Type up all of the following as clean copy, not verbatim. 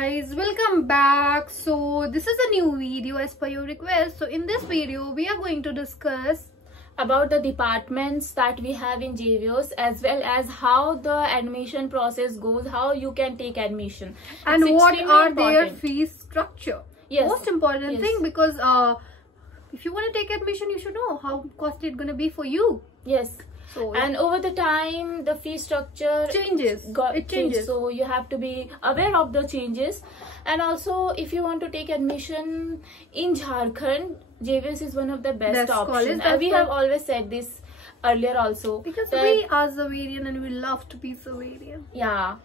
guys, welcome back. So this is a new video as per your request. So in this video we are going to discuss about the departments that we have in JVOS, as well as how the admission process goes, how you can take admission, and what are important. their fee structure. Yes, most important yes. thing, because if you want to take admission, you should know how costly it's gonna be for you. Yes. So and over the time the fee structure changes. It changes, so you have to be aware of the changes. And also, if you want to take admission in Jharkhand, JVS is one of the best options, and we have always said this earlier also, because we are Zaverian and we love to be Zaverian. Yeah,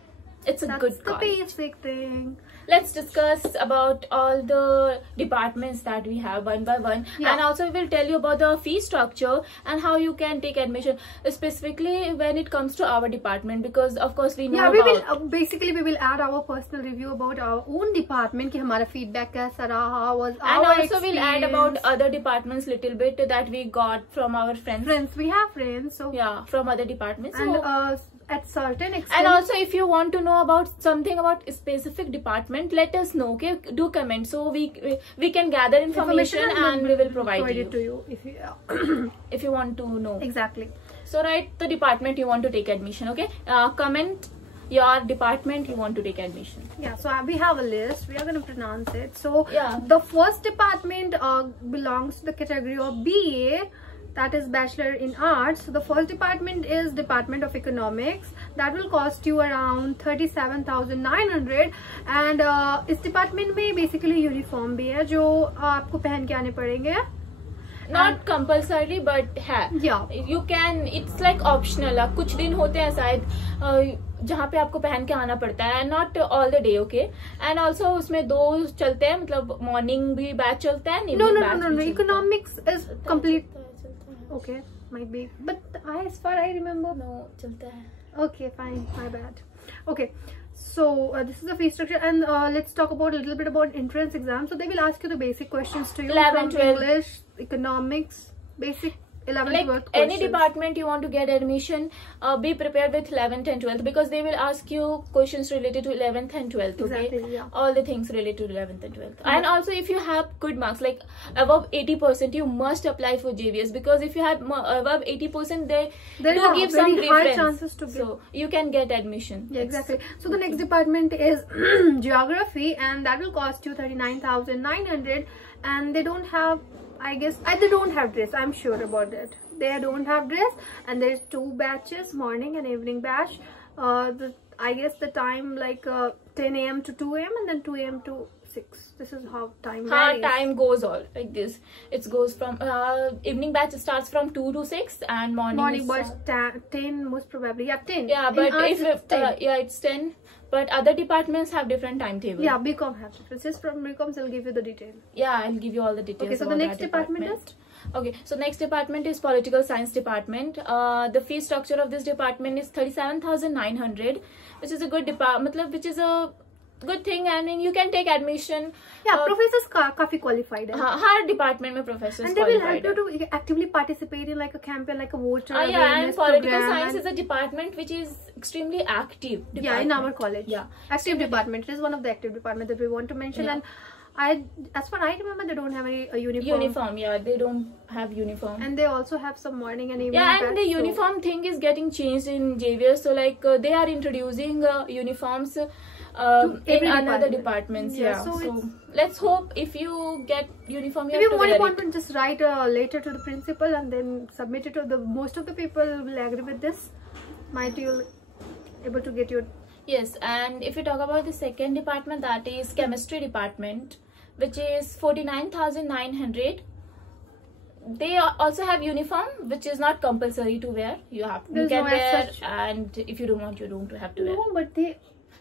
it's a good call. That's the basic thing. Let's discuss about all the departments that we have one by one, and also we will tell you about the fee structure and how you can take admission, specifically when it comes to our department, because of course we know we will basically we will add our personal review about our own department, कि हमारा feedback कैसा रहा, how was our and also we'll add about other departments little bit that we got from our friends. We have friends, so yeah, from other departments, and at certain extent. And also, if you want to know about something about a specific department, let us know. Okay, do comment so we can gather information and we will provide it to you if you if you want to know. Exactly. So write the department you want to take admission. Okay, comment your department you want to take admission. Yeah, so we have a list. We are going to pronounce it. So yeah, the first department belongs to the category of BA. That is Bachelor in Arts. So the first department is Department of Economics. That will cost you around 37,900. And इस department में basically uniform भी है जो आपको पहन के आने पड़ेंगे. Not compulsory, but yeah, you can. It's like optional. कुछ दिन होते हैं शायद जहाँ पे आपको पहन के आना पड़ता है, not all the day, okay? And also उसमें दो चलते हैं, मतलब morning भी batch चलता है. No. Economics is complete. Okay, might be, but as far I remember, no, chalta hai. Okay, fine, my bad. Okay, so this is the fee structure, and let's talk about a little bit about entrance exam. So they will ask you the basic questions to you 11, from English, economics, basic 11, like 12 any questions. department you want to get admission, be prepared with 11th and 12th, because they will ask you questions related to 11th and 12th. Okay, exactly, yeah. All the things related to 11th and 12th. And also, if you have good marks like above 80%, you must apply for JVS, because if you have above 80%, they do give some high chances to get. So you can get admission. Yeah, exactly. So the next department is Geography, and that will cost you 39,900. And they don't have, I guess, they don't have dress. I'm sure about it. They don't have dress, and there's 2 batches, morning and evening batch. I guess the time like 10 a.m. to 2 a.m. and then 2 a.m. to 6. This is how time varies. Time goes all like this. It goes from evening batch starts from 2 to 6, and morning batch 10 most probably. Yeah, 10. Yeah, but if it's 10. But other departments have different timetable. Yeah, BCom has differences. From BCom, they'll give you the detail. Yeah, I'll give you all the details. Okay, so the next department is? Okay, so next department is Political Science Department. The fee structure of this department is 37,900, which is a good department, which is a good thing. I mean, you can take admission. Yeah, professors काफी qualified है. हर department में professors and they will help you to actively participate in like a campaign, like a voter and political science is a department which is extremely active. Yeah, in our college. Yeah, active department. It is one of the active departments that we want to mention. Yeah. And as far as I remember, they don't have any uniform. Yeah, they don't have uniform. And they also have some morning and evening. Yeah, and the uniform thing is getting changed in JVS. So like they are introducing uniforms in another departments. Yeah, so let's hope if you get uniform, you if you have to want to just write a letter to the principal and then submit it to the most of the people will agree with this. Might you able to get your. Yes, and if you talk about the second department, that is Chemistry Department, which is 49,900. They also have uniform, which is not compulsory to wear. You can wear, and if you don't want, you don't have to wear. No, but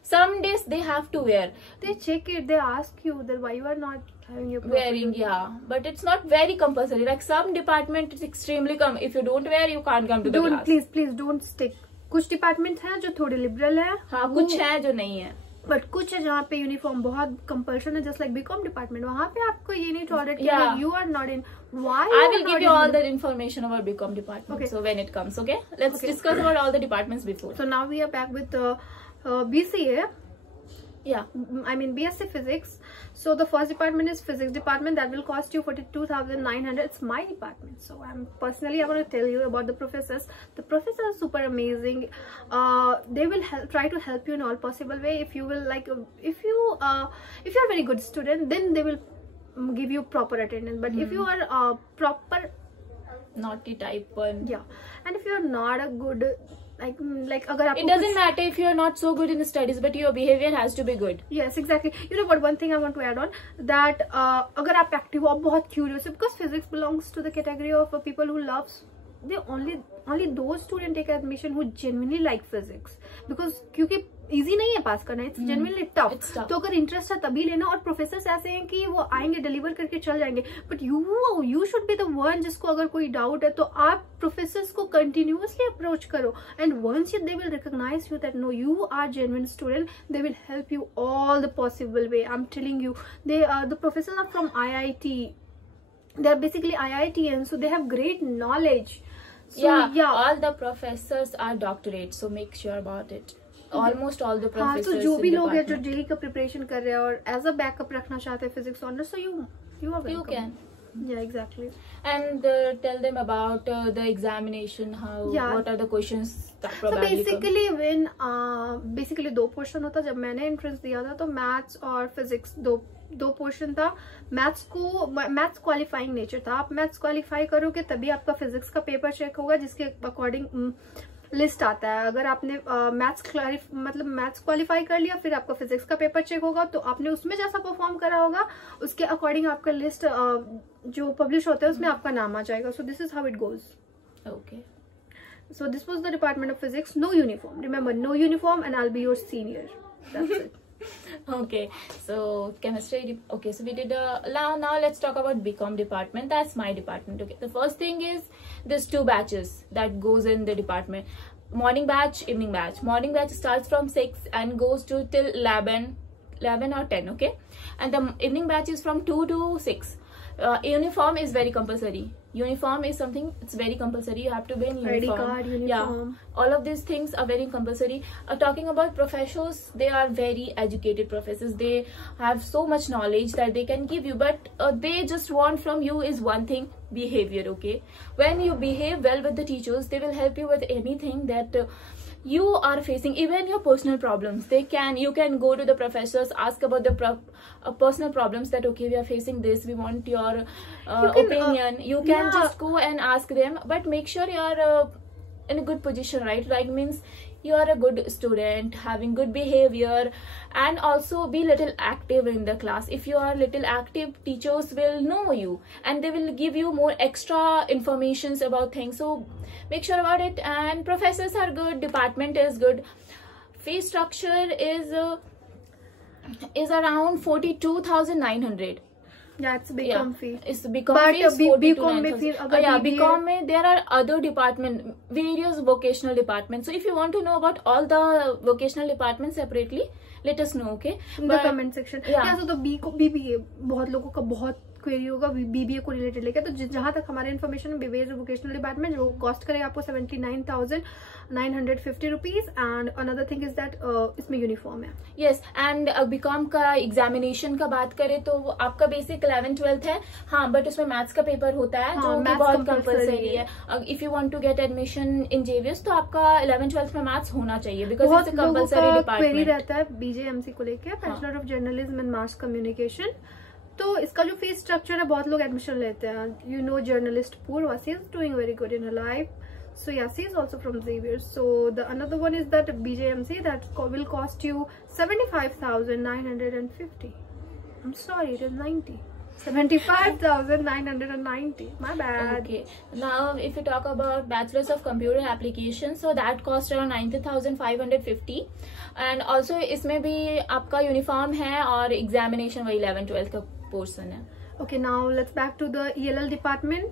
some days they have to wear. They check it. They ask you that why you are not having your wearing. Yeah, but it's not very compulsory. Like some department, it's extremely if you don't wear, you can't come to the class. Please don't stick. कुछ department हैं जो थोड़े liberal है. हाँ, कुछ है जो नहीं है. बट कुछ है जहाँ पे यूनिफॉर्म बहुत कंपल्शन है, जस्ट लाइक बीकॉम डिपार्टमेंट. वहाँ पे आपको ये नहीं टॉलरेट किया. You are not in. Why? I will give you all the information about BCom department. Okay. So when it comes, okay, let's discuss about all the departments before. So now we are back with BCA. Yeah. I mean BSc Physics. So the first department is Physics department. That will cost you 42,900. It's my department. So I'm personally, I want to tell you about the professors. The professors are super amazing. They will try to help you in all possible way. If you will like, if you're a very good student, then they will give you proper attendance. But if you are proper naughty type one, yeah, and if you're not a good like agar it doesn't matter if you're not so good in the studies, but your behavior has to be good. Yes, exactly. You know what, one thing I want to add on, that agar aap active ho, बहुत curious, because physics belongs to the category of people who loves, they only those students take admission who genuinely like physics, because क्योंकि easy नहीं है पास करना, it's genuinely tough. तो अगर interest है तभी लेना, और प्रोफेसर्स ऐसे हैं कि वो आएंगे डिलीवर करके चल जाएंगे, but you should be the one जिसको अगर कोई डाउट है तो आप प्रोफेसर्स को कंटिन्यूअसली अप्रोच करो, and once they will recognise you that no you are genuine student, they will help you all the possible way. I am telling you, the professors are from IIT. They are basically IITians, so they have great knowledge. So, yeah, all the professors are doctorate, so make sure about it. Almost all the professors. तो जो भी लोग हैं जो JEE का preparation कर रहे हैं और एज अ बैकअप रखना चाहते हैं physics honour, so you are welcome. You can. Yeah, exactly. And tell them about the examination, how, what are the questions that probably so basically come. When basically दो portion होता, जब मैंने entrance दिया था तो मैथ्स और physics दो portion था. मैथ्स क्वालिफाइंग नेचर था. आप मैथ्स क्वालिफाई करोगे तभी आपका फिजिक्स का पेपर चेक होगा, जिसके अकॉर्डिंग लिस्ट आता है. अगर आपने मैथ्स क्वालिफाई कर लिया, फिर आपका फिजिक्स का पेपर चेक होगा, तो आपने उसमें जैसा परफॉर्म करा होगा उसके अकॉर्डिंग आपका लिस्ट जो पब्लिश होता है उसमें आपका नाम आ जाएगा. So this is how it goes. Okay. So this was the Department of Physics. No uniform. Remember, no uniform, and I'll be your senior. That's it. Okay, so chemistry. Okay, so we did now let's talk about BCom department. That's my department. Okay, the first thing is there's 2 batches that goes in the department: morning batch, evening batch. Morning batch starts from 6 and goes to till 11 or 10. Okay, and the evening batch is from 2 to 6. Uniform is very compulsory. Uniform is something, it's very compulsory. You have to be in uniform. ID card, uniform. Yeah, all of these things are very compulsory. Talking about professors, they are very educated professors. They have so much knowledge that they can give you, but they just want from you is one thing: behavior. Okay, when you behave well with the teachers, they will help you with anything that you are facing, even your personal problems. You can go to the professors, ask about the personal problems, that okay, we are facing this, we want your opinion. You can just go and ask them, but make sure you are in a good position, right? Like means you are a good student, having good behavior, and also be little active in the class. If you are little active, teachers will know you and they will give you more extra informations about things. So make sure about it. And professors are good, department is good. Fee structure is around 42,900. Yeah, it's BCom fee. It's BCom fee is 42,900. Yeah, BCom mein there are other department, various vocational departments. So if you want to know about all the vocational departments separately, let us know, okay? In the comment section. Yeah, so the BBA बहुत लोगों का बहुत query होगा BBA को related लेकर. तो जहाँ तक हमारे इन्फॉर्मेशन है, BBA वोकेशनल डिपार्टमेंट जो कॉस्ट करेगा आपको 79,950 rupees. And another thing is that इसमें यूनिफॉर्म है. यस, एंड बीकॉम का एग्जामिनेशन का बात करें तो आपका बेसिक 11th-12th है. हाँ, बट उसमें मैथ्स का पेपर होता है जो कि बहुत कंपल्सरी है. If you want to get admission in JVS तो आपका 11th-12th में मैथ्स होना चाहिए, because it's a compulsory department रहता है. BJMC को लेकर bachelor of journalism and mass communication. तो इसका जो फीस स्ट्रक्चर है, बहुत लोग एडमिशन लेते हैं. You know journalist Purva, she is doing very good in her life. So yeah, she is also from Xavier. So the another one is that BJMC that will cost you 75,950. I'm sorry, it is 90. 75,990. My bad. Okay. Now, if you talk about Bachelor's of Computer Application, so that costs around 90,550. And also इसमें भी आपका uniform है और examination वही 11th-12th का portion है. Okay, now let's back to the ELL department.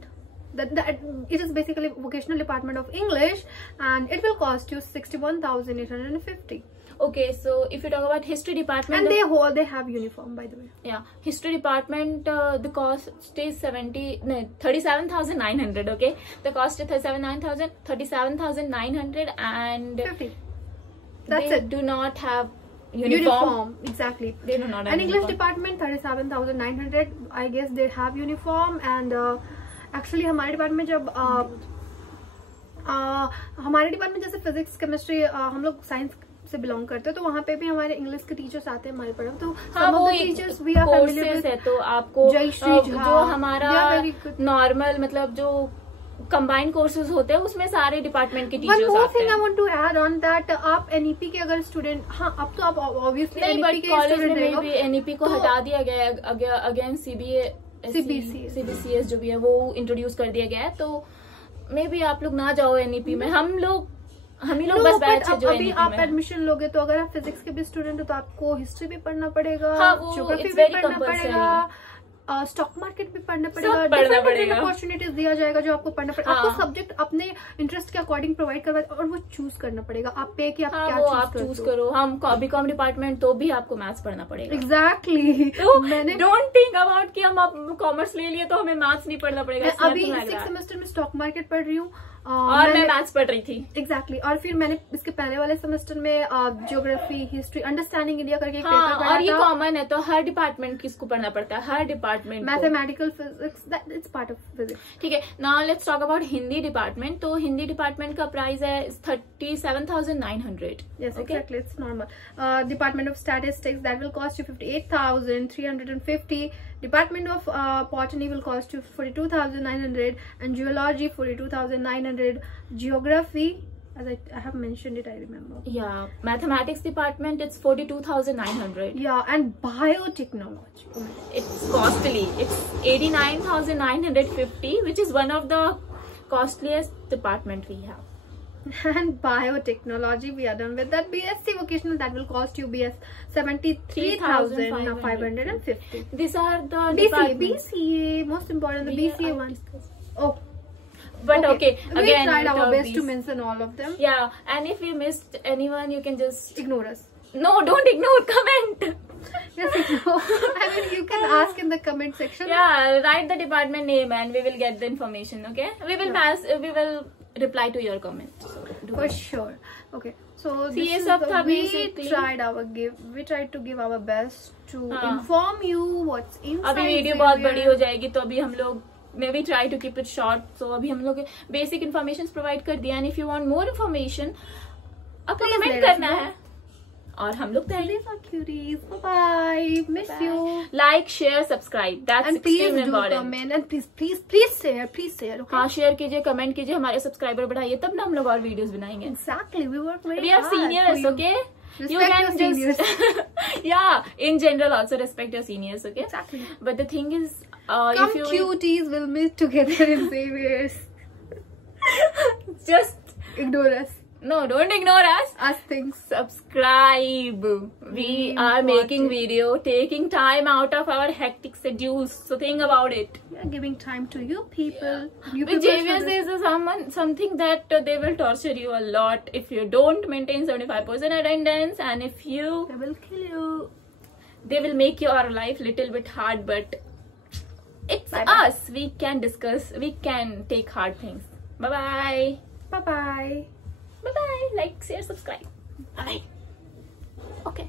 It is basically vocational department of English, and it will cost you 61,850. Okay, so if you talk about history department, and they have uniform, by the way. Yeah, history department the cost is 37,900. Okay, the cost is 37,900 and 50. That's they it. do not have uniform. Exactly. They do not have And English uniform. department 37,900. I guess they have uniform. And actually हमारे department जब हमारे department जैसे physics chemistry हम लोग science से belong करते हैं, तो वहाँ पे भी हमारे इंग्लिश के टीचर्स आते हैं हमारे पढ़ाने, तो हाँ, वो teachers we are familiar with है, तो आपको जयश्री झा, जो हमारा नॉर्मल मतलब जो कंबाइंड कोर्सेज होते हैं उसमें सारे डिपार्टमेंट के टीचर्स आते हैं. Thing I want to add on that, आप एनईपी के अगर स्टूडेंट, हाँ अब तो आप ऑब्वियसली एनईपी के स्टूडेंट में भी एनईपी को हटा दिया गया है, अगेन सीबीसीएस जो भी है वो इंट्रोड्यूस कर दिया गया है, तो मे बी आप लोग ना जाओ एनईपी में. हम लोग बस बैच है जो अभी आप एडमिशन लोगे तो अगर आप फिजिक्स के भी स्टूडेंट हो तो आपको हिस्ट्री भी पढ़ना पड़ेगा, ज्योग्राफी भी पढ़ना पड़ेगा, स्टॉक मार्केट भी पढ़ना पड़ेगा, अपॉर्चुनिटीज दिया जाएगा जो आपको पढ़ना पड़ेगा. आपको सब्जेक्ट अपने इंटरेस्ट के अकॉर्डिंग प्रोवाइड करवा और वो चूज करना पड़ेगा. आप पे कि आप क्या चूज करो. हम बीकॉम डिपार्टमेंट तो भी आपको मैथ्स पढ़ना पड़ेगा. एग्जैक्टली. तो मैंने डोंट थिंक अबाउट कि हम कॉमर्स ले लिए तो हमें मैथ्स नहीं पढ़ना पड़ेगा. अभी 6th सेमेस्टर में स्टॉक मार्केट पढ़ रही हूँ और मैं मैथ्स पढ़ रही थी. एग्जैक्टली. और फिर मैंने इसके पहले वाले सेमेस्टर में ज्योग्राफी, हिस्ट्री, अंडरस्टैंडिंग इंडिया करके एक पेपर पढ़ा और ये कॉमन है, तो हर डिपार्टमेंट किसको पढ़ना पड़ता है, हर department mathematical physics, that it's part of physics. ठीक है. Now let's talk about Hindi department. तो हिंदी डिपार्टमेंट का प्राइस है 37,900. Yes, exactly. It's normal. Department of Statistics, that will cost you 58,350. Department of Botany will cost you 42,900, and Geology 42,900. Geography, as I have mentioned it, I remember. Yeah, Mathematics department it's 42,900. Yeah, and Biotechnology, it's costly. It's 89,950, which is one of the costliest department we have. And biotechnology, we are done with that. BSc vocational, that will cost you 73,550. These are the BCA, most important, the BCA one. Oh, but okay. We tried our best to mention all of them. Yeah, and if we missed anyone, you can just ignore us. No, don't ignore. Comment. Yes, ignore. I mean, you can ask in the comment section. Yeah, write the department name, and we will get the information. Okay, we will reply to your comments. For sure. Okay, so we tried to give our best to inform you what's inside. अभी video बहुत बड़ी हो जाएगी, तो अभी हम लोग maybe try to keep it short. So अभी हम लोग basic information provide कर दिया, and if you want more information, आपको comment करना है. और हम लोग cuties. Bye. Miss you. Like, share, subscribe. That's extremely important. Comment and please share. Okay? हाँ, share कीजिए, comment कीजिए, हमारे सब्सक्राइबर बढ़ाइए, तब ना हम लोग और वीडियोस बनाएंगे. Exactly. We work very hard. We are seniors, okay? Respect your seniors. Yeah, in general also respect your seniors, okay? Exactly. But the thing is, if you cuties will meet together in same years. Just ignore us. No, don't ignore us. Us things. Subscribe. We are making video, taking time out of our hectic schedules. So think about it. We are giving time to you people. You With JVS is something that they will torture you a lot if you don't maintain 75% attendance, and if you, they will kill you. They will make your life little bit hard, but it's us. We can discuss. We can take hard things. Bye bye. Bye bye. Bye bye. Like, share, subscribe. Bye. Okay.